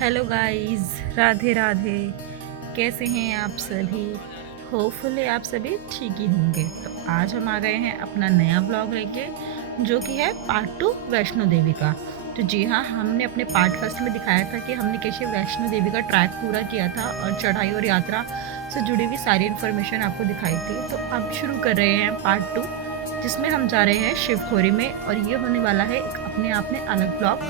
Hello guys, Radhe Radhe. कैसे हैं आप सभी? होपफुली आप सभी ठीक ही होंगे। तो आज हम आ गए हैं अपना नया ब्लॉग लेके, जो कि है पार्ट 2 वैष्णो देवी का। तो जी हाँ, हमने अपने पार्ट फर्स्ट में दिखाया था कि हमने कैसे वैष्णो देवी का ट्रैक पूरा किया था और चढ़ाई और यात्रा से जुड़ी हुई सारी इन्फॉर्मेशन आपको दिखाई थी। तो अब शुरू कर रहे हैं पार्ट 2, जिसमें हम जा रहे हैं शिवखोरी में, और ये होने वाला है एक अपने आप में अलग ब्लॉग।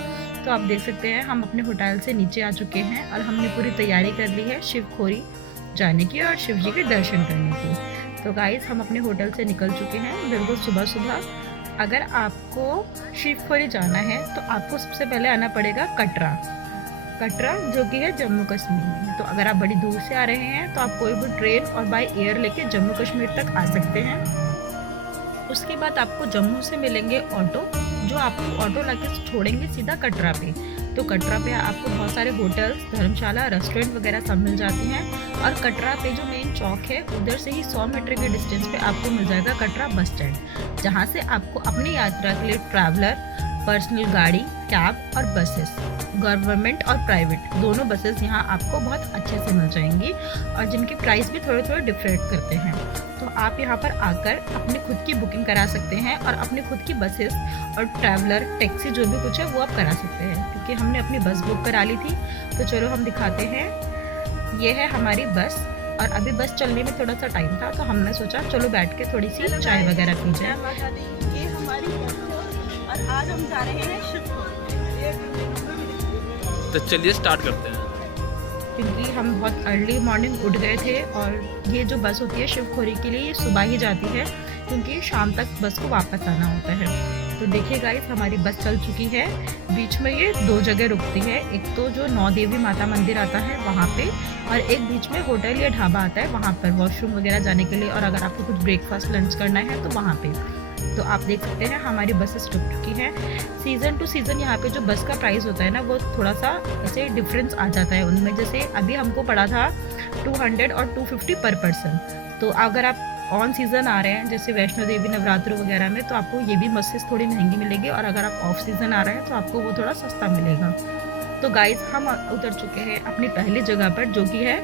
तो आप देख सकते हैं हम अपने होटल से नीचे आ चुके हैं और हमने पूरी तैयारी कर ली है शिवखोरी जाने की और शिव जी के दर्शन करने की। तो गाइस, हम अपने होटल से निकल चुके हैं बिल्कुल सुबह सुबह। अगर आपको शिवखोरी जाना है तो आपको सबसे पहले आना पड़ेगा कटरा, जो कि है जम्मू कश्मीर में। तो अगर आप बड़ी दूर से आ रहे हैं तो आप कोई भी ट्रेन और बाय एयर लेके जम्मू कश्मीर तक आ सकते हैं। उसके बाद आपको जम्मू से मिलेंगे ऑटो, जो आपको ऑटो लाके छोड़ेंगे सीधा कटरा पे। तो कटरा पे आपको बहुत सारे होटल्स, धर्मशाला, रेस्टोरेंट वगैरह सब मिल जाती हैं। और कटरा पे जो मेन चौक है, उधर से ही 100 मीटर के डिस्टेंस पे आपको मिल जाएगा कटरा बस स्टैंड, जहाँ से आपको अपनी यात्रा के लिए ट्रैवलर, पर्सनल गाड़ी, कैब और बसेस, गवर्नमेंट और प्राइवेट दोनों बसेस यहाँ आपको बहुत अच्छे से मिल जाएंगी, और जिनके प्राइस भी थोड़े थोड़े डिफरेंट करते हैं। तो आप यहाँ पर आकर अपनी खुद की बुकिंग करा सकते हैं और अपनी खुद की बसेस और ट्रैवलर, टैक्सी जो भी कुछ है वो आप करा सकते हैं, क्योंकि हमने अपनी बस बुक करा ली थी। तो चलो हम दिखाते हैं, ये है हमारी बस। और अभी बस चलने में थोड़ा सा टाइम था, तो हमने सोचा चलो बैठ के थोड़ी सी चाय वगैरह पी जाए। ये हमारी बस है और आज हम जा रहे हैं शिवखोरी। तो चलिए स्टार्ट करते हैं। क्योंकि हम बहुत अर्ली मॉर्निंग उठ गए थे, और ये जो बस होती है शिवखोरी के लिए, ये सुबह ही जाती है, क्योंकि शाम तक बस को वापस आना होता है। तो देखिए गाइस, हमारी बस चल चुकी है। बीच में ये 2 जगह रुकती है, एक तो जो 9 देवी माता मंदिर आता है वहाँ पे, और एक बीच में होटल या ढाबा आता है वहाँ पर वॉशरूम वगैरह जाने के लिए, और अगर आपको कुछ ब्रेकफास्ट लंच करना है तो वहाँ पे। तो आप देख सकते हैं हमारी बसेस रुक चुकी हैं। सीज़न टू सीज़न यहाँ पे जो बस का प्राइस होता है ना, वो थोड़ा सा ऐसे डिफरेंस आ जाता है उनमें। जैसे अभी हमको पड़ा था 200 और 250 पर पर्सन। तो अगर आप ऑन सीज़न आ रहे हैं, जैसे वैष्णो देवी नवरात्र वगैरह में, तो आपको ये भी बसेस थोड़ी महंगी मिलेगी, और अगर आप ऑफ सीज़न आ रहे हैं तो आपको वो थोड़ा सस्ता मिलेगा। तो गाइस, हम उतर चुके हैं अपनी पहली जगह पर, जो कि है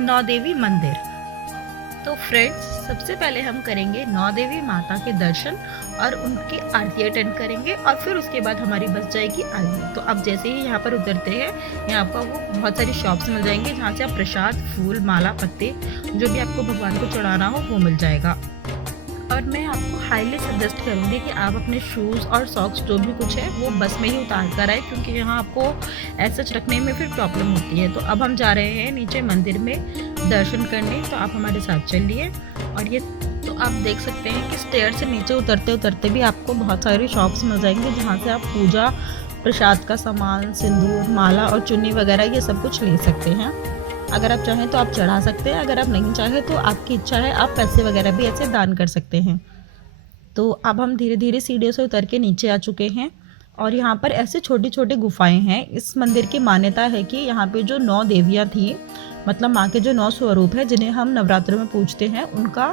9 देवी मंदिर। तो फ्रेंड्स, सबसे पहले हम करेंगे 9 देवी माता के दर्शन और उनकी आरती अटेंड करेंगे, और फिर उसके बाद हमारी बस जाएगी आगे। तो अब जैसे ही यहाँ पर उतरते हैं, यहाँ पर आपको बहुत सारी शॉप्स मिल जाएंगी, जहाँ से आप प्रसाद, फूल, माला, पत्ते, जो भी आपको भगवान को चढ़ाना हो वो मिल जाएगा। और मैं आपको हाईली सजेस्ट करूँगी कि आप अपने शूज़ और सॉक्स जो भी कुछ है वो बस में ही उतार कर आए, क्योंकि यहाँ आपको ऐसा रखने में फिर प्रॉब्लम होती है। तो अब हम जा रहे हैं नीचे मंदिर में दर्शन करने, तो आप हमारे साथ चलिए। और ये तो आप देख सकते हैं कि स्टेयर से नीचे उतरते उतरते भी आपको बहुत सारी शॉप्स मिल जाएंगी, जहाँ से आप पूजा, प्रसाद का सामान, सिंदूर, माला और चुन्नी वगैरह ये सब कुछ ले सकते हैं। अगर आप चाहें तो आप चढ़ा सकते हैं, अगर आप नहीं चाहें तो आपकी इच्छा है, आप पैसे वगैरह भी ऐसे दान कर सकते हैं। तो अब हम धीरे धीरे सीढ़ियों से उतर के नीचे आ चुके हैं, और यहाँ पर ऐसे छोटी छोटी गुफाएं हैं। इस मंदिर की मान्यता है कि यहाँ पे जो 9 देवियाँ थी, मतलब माँ के जो 9 स्वरूप है जिन्हें हम नवरात्रों में पूजते हैं, उनका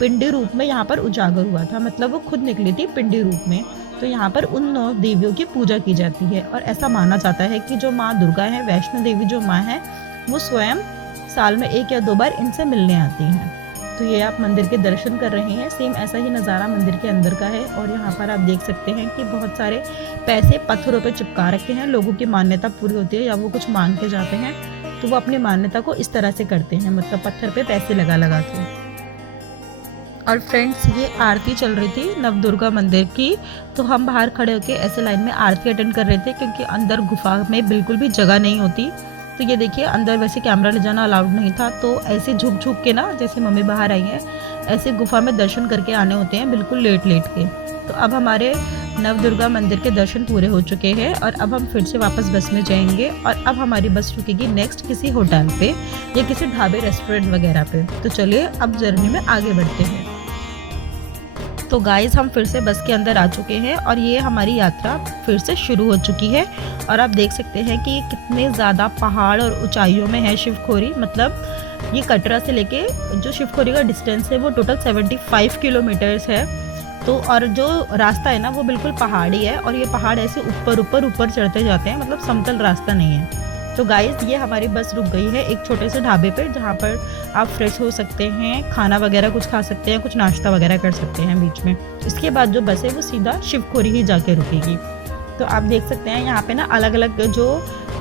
पिंडी रूप में यहाँ पर उजागर हुआ था, मतलब वो खुद निकली थी पिंडी रूप में। तो यहाँ पर उन 9 देवियों की पूजा की जाती है, और ऐसा माना जाता है कि जो माँ दुर्गा है, वैष्णो देवी जो माँ है, वो स्वयं साल में 1 या 2 बार इनसे मिलने आती हैं। तो ये आप मंदिर के दर्शन कर रहे हैं, सेम ऐसा ही नज़ारा मंदिर के अंदर का है। और यहाँ पर आप देख सकते हैं कि बहुत सारे पैसे पत्थरों पे चिपका रखे हैं। लोगों की मान्यता पूरी होती है, या वो कुछ मांग के जाते हैं तो वो अपनी मान्यता को इस तरह से करते हैं, मतलब पत्थर पे पैसे लगा लगा के। और फ्रेंड्स, ये आरती चल रही थी नवदुर्गा मंदिर की, तो हम बाहर खड़े होकर ऐसे लाइन में आरती अटेंड कर रहे थे, क्योंकि अंदर गुफा में बिल्कुल भी जगह नहीं होती। तो ये देखिए, अंदर वैसे कैमरा ले जाना अलाउड नहीं था, तो ऐसे झुक झुक के ना, जैसे मम्मी बाहर आई हैं, ऐसे गुफा में दर्शन करके आने होते हैं, बिल्कुल लेट लेट के। तो अब हमारे नवदुर्गा मंदिर के दर्शन पूरे हो चुके हैं, और अब हम फिर से वापस बस में जाएंगे, और अब हमारी बस रुकेगी नेक्स्ट किसी होटल पे या किसी ढाबे, रेस्टोरेंट वगैरह पे। तो चलिए अब जर्नी में आगे बढ़ते हैं। तो गाइस, हम फिर से बस के अंदर आ चुके हैं, और ये हमारी यात्रा फिर से शुरू हो चुकी है। और आप देख सकते हैं कि ये कितने ज़्यादा पहाड़ और ऊंचाइयों में है शिवखोरी। मतलब ये कटरा से लेके जो शिवखोरी का डिस्टेंस है वो टोटल 75 किलोमीटर्स है। तो और जो रास्ता है ना वो बिल्कुल पहाड़ी है और ये पहाड़ ऐसे ऊपर ऊपर ऊपर चढ़ते जाते हैं, मतलब समतल रास्ता नहीं है। तो गाइस ये हमारी बस रुक गई है एक छोटे से ढाबे पे, जहाँ पर आप फ्रेश हो सकते हैं, खाना वगैरह कुछ खा सकते हैं, कुछ नाश्ता वगैरह कर सकते हैं बीच में। इसके बाद जो बस है वो सीधा शिवखोरी ही जाके रुकेगी। तो आप देख सकते हैं यहाँ पे ना अलग अलग जो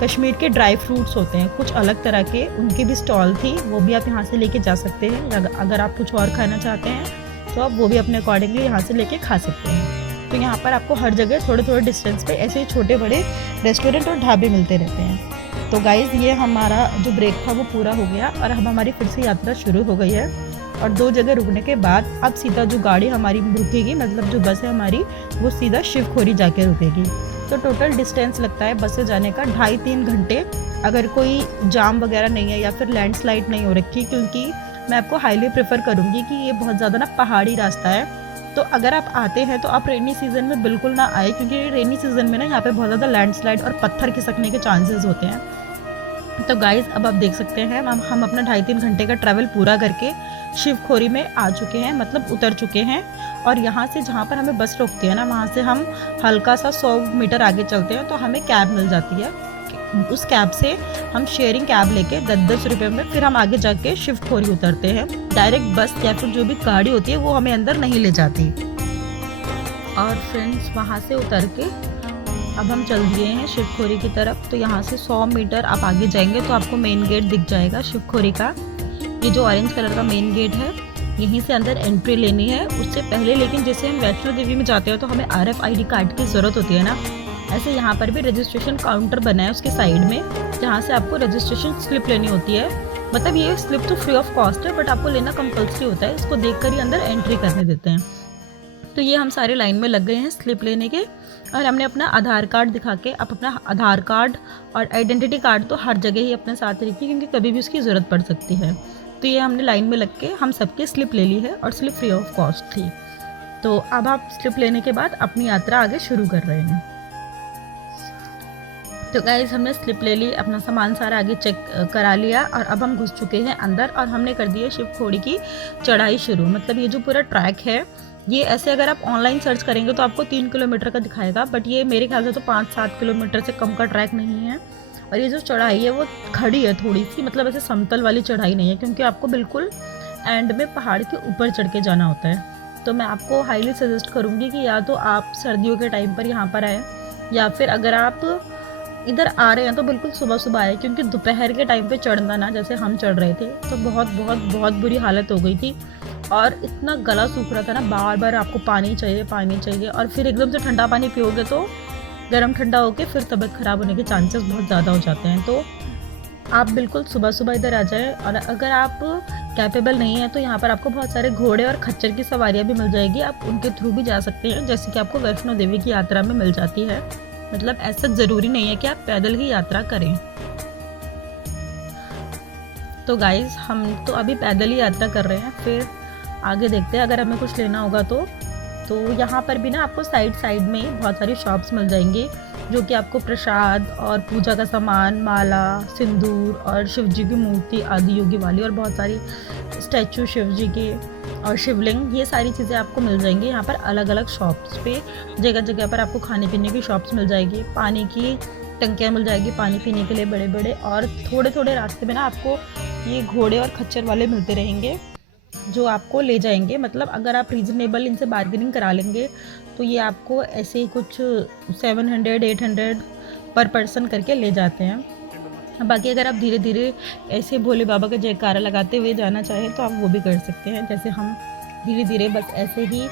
कश्मीर के ड्राई फ्रूट्स होते हैं कुछ अलग तरह के, उनकी भी स्टॉल थी, वो भी आप यहाँ से लेके जा सकते हैं। अगर आप कुछ और खाना चाहते हैं तो आप वो भी अपने अकॉर्डिंगली यहाँ से लेके खा सकते हैं। तो यहाँ पर आपको हर जगह थोड़े थोड़े डिस्टेंस पे ऐसे ही छोटे बड़े रेस्टोरेंट और ढाबे मिलते रहते हैं। तो गाइज़ ये हमारा जो ब्रेक था वो पूरा हो गया और अब हमारी फिर से यात्रा शुरू हो गई है। और 2 जगह रुकने के बाद अब सीधा जो गाड़ी हमारी रुकेगी, मतलब जो बस है हमारी, वो सीधा शिवखोरी जाके रुकेगी। तो टोटल डिस्टेंस लगता है बस से जाने का 2.5-3 घंटे, अगर कोई जाम वगैरह नहीं है या फिर लैंडस्लाइड नहीं हो रखी, क्योंकि मैं आपको हाईली प्रेफर करूँगी कि ये बहुत ज़्यादा ना पहाड़ी रास्ता है। तो अगर आप आते हैं तो आप रेनी सीज़न में बिल्कुल ना आए, क्योंकि रेनी सीज़न में ना यहाँ पे बहुत ज़्यादा लैंडस्लाइड और पत्थर खिसकने के चांसेस होते हैं। तो गाइज़ अब आप देख सकते हैं हम अपना 2.5-3 घंटे का ट्रैवल पूरा करके शिवखोरी में आ चुके हैं, मतलब उतर चुके हैं। और यहाँ से जहाँ पर हमें बस रोकती है ना, वहाँ से हम हल्का सा 100 मीटर आगे चलते हैं तो हमें कैब मिल जाती है। उस कैब से हम शेयरिंग कैब लेके 10-10 रुपये में फिर हम आगे जाके शिवखोरी उतरते हैं। डायरेक्ट बस या फिर जो भी गाड़ी होती है वो हमें अंदर नहीं ले जाती। और फ्रेंड्स वहाँ से उतर के अब हम चल दिए हैं शिवखोरी की तरफ। तो यहाँ से 100 मीटर आप आगे जाएंगे तो आपको मेन गेट दिख जाएगा शिवखोरी का। ये जो ऑरेंज कलर का मेन गेट है, यहीं से अंदर एंट्री लेनी है। उससे पहले लेकिन जैसे हम वैष्णो देवी में जाते हैं तो हमें RFID कार्ड की ज़रूरत होती है ना, ऐसे यहाँ पर भी रजिस्ट्रेशन काउंटर बना है उसके साइड में, जहाँ से आपको रजिस्ट्रेशन स्लिप लेनी होती है। मतलब ये स्लिप तो फ्री ऑफ कॉस्ट है, बट आपको लेना कंपल्सरी होता है। इसको देखकर ही अंदर एंट्री करने देते हैं। तो ये हम सारे लाइन में लग गए हैं स्लिप लेने के, और हमने अपना आधार कार्ड दिखा के, आप अपना आधार कार्ड और आइडेंटिटी कार्ड तो हर जगह ही अपने साथ रखिए, क्योंकि कभी भी उसकी ज़रूरत पड़ सकती है। तो ये हमने लाइन में लग के हम सबकी स्लिप ले ली है और स्लिप फ्री ऑफ कॉस्ट थी। तो अब आप स्लिप लेने के बाद अपनी यात्रा आगे शुरू कर रहे हैं। तो गाइस हमने स्लिप ले ली, अपना सामान सारा आगे चेक करा लिया और अब हम घुस चुके हैं अंदर और हमने कर दी है शिवखोरी की चढ़ाई शुरू। मतलब ये जो पूरा ट्रैक है, ये ऐसे अगर आप ऑनलाइन सर्च करेंगे तो आपको 3 किलोमीटर का दिखाएगा, बट ये मेरे ख्याल से तो 5-7 किलोमीटर से कम का ट्रैक नहीं है। और ये जो चढ़ाई है वो खड़ी है थोड़ी सी, मतलब ऐसे समतल वाली चढ़ाई नहीं है, क्योंकि आपको बिल्कुल एंड में पहाड़ के ऊपर चढ़ के जाना होता है। तो मैं आपको हाईली सजेस्ट करूँगी कि या तो आप सर्दियों के टाइम पर यहाँ पर आएँ, या फिर अगर आप इधर आ रहे हैं तो बिल्कुल सुबह सुबह आए, क्योंकि दोपहर के टाइम पे चढ़ना ना, जैसे हम चढ़ रहे थे तो बहुत बहुत बहुत बुरी हालत हो गई थी और इतना गला सूख रहा था ना, बार बार आपको पानी चाहिए और फिर एकदम से ठंडा पानी पियोगे तो गर्म ठंडा होके फिर तबीयत ख़राब होने के चांसेस बहुत ज़्यादा हो जाते हैं। तो आप बिल्कुल सुबह सुबह इधर आ जाए, और अगर आप कैपेबल नहीं है तो यहाँ पर आपको बहुत सारे घोड़े और खच्चर की सवारियाँ भी मिल जाएगी, आप उनके थ्रू भी जा सकते हैं, जैसे कि आपको वैष्णो देवी की यात्रा में मिल जाती है। मतलब ऐसा ज़रूरी नहीं है कि आप पैदल ही यात्रा करें। तो गाइस हम तो अभी पैदल ही यात्रा कर रहे हैं, फिर आगे देखते हैं अगर हमें कुछ लेना होगा तो यहाँ पर भी ना आपको साइड में बहुत सारी शॉप्स मिल जाएंगी, जो कि आपको प्रसाद और पूजा का सामान, माला, सिंदूर और शिव जी की मूर्ति आदि योगी वाली और बहुत सारी स्टैचू शिव जी के और शिवलिंग, ये सारी चीज़ें आपको मिल जाएंगी यहाँ पर अलग अलग शॉप्स पे। जगह जगह पर आपको खाने पीने की शॉप्स मिल जाएगी, पानी की टंकियाँ मिल जाएगी पानी पीने के लिए बड़े बड़े, और थोड़े थोड़े रास्ते में ना आपको ये घोड़े और खच्चर वाले मिलते रहेंगे जो आपको ले जाएंगे। मतलब अगर आप रीज़नेबल इनसे बार्गेनिंग करा लेंगे तो ये आपको ऐसे ही कुछ 700-800 पर पर्सन करके ले जाते हैं। बाकी अगर आप धीरे धीरे ऐसे भोले बाबा का जयकारा लगाते हुए जाना चाहें तो आप वो भी कर सकते हैं, जैसे हम धीरे धीरे बस ऐसे ही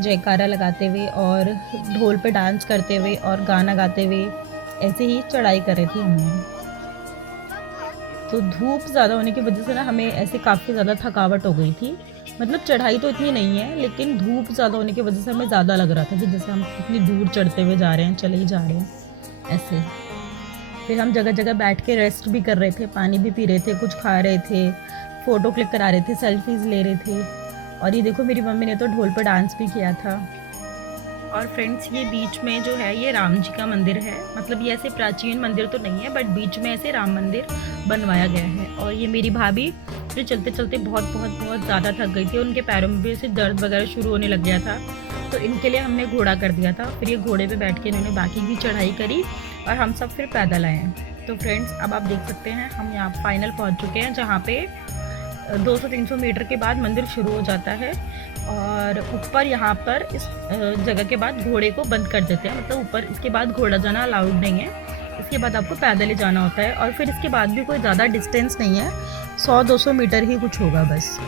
जयकारा लगाते हुए और ढोल पे डांस करते हुए और गाना गाते हुए ऐसे ही चढ़ाई कर रही थी हमने। तो धूप ज़्यादा होने की वजह से ना हमें ऐसे काफ़ी ज़्यादा थकावट हो गई थी। मतलब चढ़ाई तो इतनी नहीं है, लेकिन धूप ज़्यादा होने की वजह से हमें ज़्यादा लग रहा था कि जैसे हम इतनी दूर चढ़ते हुए जा रहे हैं, चले ही जा रहे हैं ऐसे। फिर हम जगह जगह बैठ के रेस्ट भी कर रहे थे, पानी भी पी रहे थे, कुछ खा रहे थे, फ़ोटो क्लिक करा रहे थे, सेल्फीज़ ले रहे थे। और ये देखो मेरी मम्मी ने तो ढोल पर डांस भी किया था। और फ्रेंड्स ये बीच में जो है ये राम जी का मंदिर है। मतलब ये ऐसे प्राचीन मंदिर तो नहीं है, बट बीच में ऐसे राम मंदिर बनवाया गया है। और ये मेरी भाभी जो चलते चलते बहुत ज़्यादा थक गई थी, उनके पैरों में भी ऐसे दर्द वगैरह शुरू होने लग गया था, तो इनके लिए हमने घोड़ा कर दिया था। फिर ये घोड़े पे बैठ के इन्होंने बाकी की चढ़ाई करी और हम सब फिर पैदल आए हैं। तो फ्रेंड्स अब आप देख सकते हैं हम यहाँ फाइनल पहुँच चुके हैं, जहाँ पे 200-300 मीटर के बाद मंदिर शुरू हो जाता है। और ऊपर यहाँ पर इस जगह के बाद घोड़े को बंद कर देते हैं, मतलब ऊपर इसके बाद घोड़ा जाना अलाउड नहीं है। इसके बाद आपको पैदल ही जाना होता है और फिर इसके बाद भी कोई ज़्यादा डिस्टेंस नहीं है, 100-200 मीटर ही कुछ होगा बस।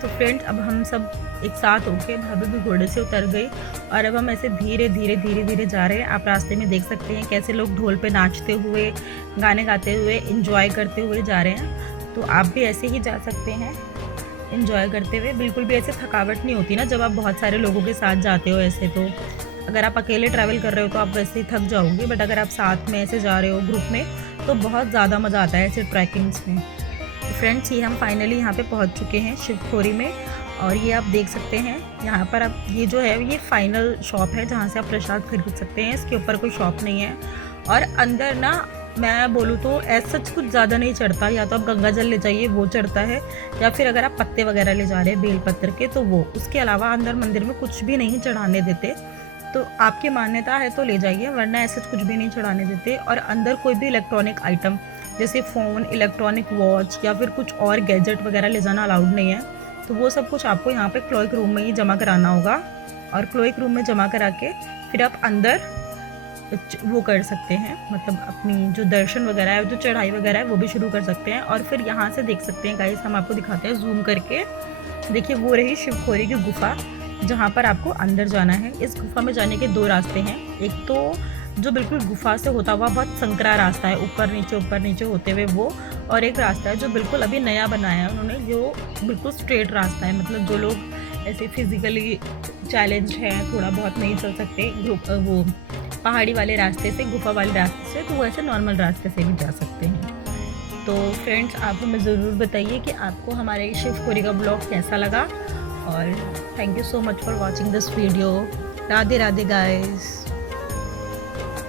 तो फ्रेंड्स अब हम सब एक साथ होके भाभी भी घोड़े से उतर गई और अब हम ऐसे धीरे धीरे जा रहे हैं। आप रास्ते में देख सकते हैं कैसे लोग ढोल पे नाचते हुए, गाने गाते हुए, एंजॉय करते हुए जा रहे हैं। तो आप भी ऐसे ही जा सकते हैं एंजॉय करते हुए। बिल्कुल भी ऐसे थकावट नहीं होती ना जब आप बहुत सारे लोगों के साथ जाते हो ऐसे। तो अगर आप अकेले ट्रैवल कर रहे हो तो आप वैसे ही थक जाओगे, बट अगर आप साथ में ऐसे जा रहे हो ग्रुप में तो बहुत ज़्यादा मज़ा आता है ऐसे ट्रैकिंग्स में। तो फ्रेंड्स ये हम फाइनली यहाँ पे पहुँच चुके हैं शिवखोरी में और ये आप देख सकते हैं यहाँ पर आप ये जो है ये फाइनल शॉप है जहाँ से आप प्रसाद खरीद सकते हैं। इसके ऊपर कोई शॉप नहीं है और अंदर ना मैं बोलूँ तो ऐसा कुछ ज़्यादा नहीं चढ़ता। या तो आप गंगा जल ले जाइए वो चढ़ता है, या फिर अगर आप पत्ते वगैरह ले जा रहे हैं बेल पत्र के तो वो। उसके अलावा अंदर मंदिर में कुछ भी नहीं चढ़ाने देते। तो आपकी मान्यता है तो ले जाइए, वरना ऐसे कुछ भी नहीं चढ़ाने देते। और अंदर कोई भी इलेक्ट्रॉनिक आइटम जैसे फ़ोन, इलेक्ट्रॉनिक वॉच या फिर कुछ और गैजेट वगैरह ले जाना अलाउड नहीं है। तो वो सब कुछ आपको यहाँ पे क्लोइक रूम में ही जमा कराना होगा और क्लोइक रूम में जमा करा के फिर आप अंदर वो कर सकते हैं, मतलब अपनी जो दर्शन वगैरह है, जो चढ़ाई वगैरह है वो भी शुरू कर सकते हैं। और फिर यहाँ से देख सकते हैं गाइस, हम आपको दिखाते हैं जूम करके। देखिए वो रही शिवखोरी की गुफा जहाँ पर आपको अंदर जाना है। इस गुफा में जाने के 2 रास्ते हैं। एक तो जो बिल्कुल गुफा से होता हुआ बहुत संकरा रास्ता है, ऊपर नीचे होते हुए वो, और एक रास्ता है जो बिल्कुल अभी नया बनाया है उन्होंने, जो बिल्कुल स्ट्रेट रास्ता है। मतलब जो लोग ऐसे फिजिकली चैलेंज हैं, थोड़ा बहुत नहीं चल सकते ग्रुप वो पहाड़ी वाले रास्ते से, गुफा वाले रास्ते से, तो वो ऐसे नॉर्मल रास्ते से भी जा सकते हैं। तो फ्रेंड्स आप हमें ज़रूर बताइए कि आपको हमारे शिवखोरी का ब्लॉग कैसा लगा और thank you so much for watching this video. Radhe Radhe guys.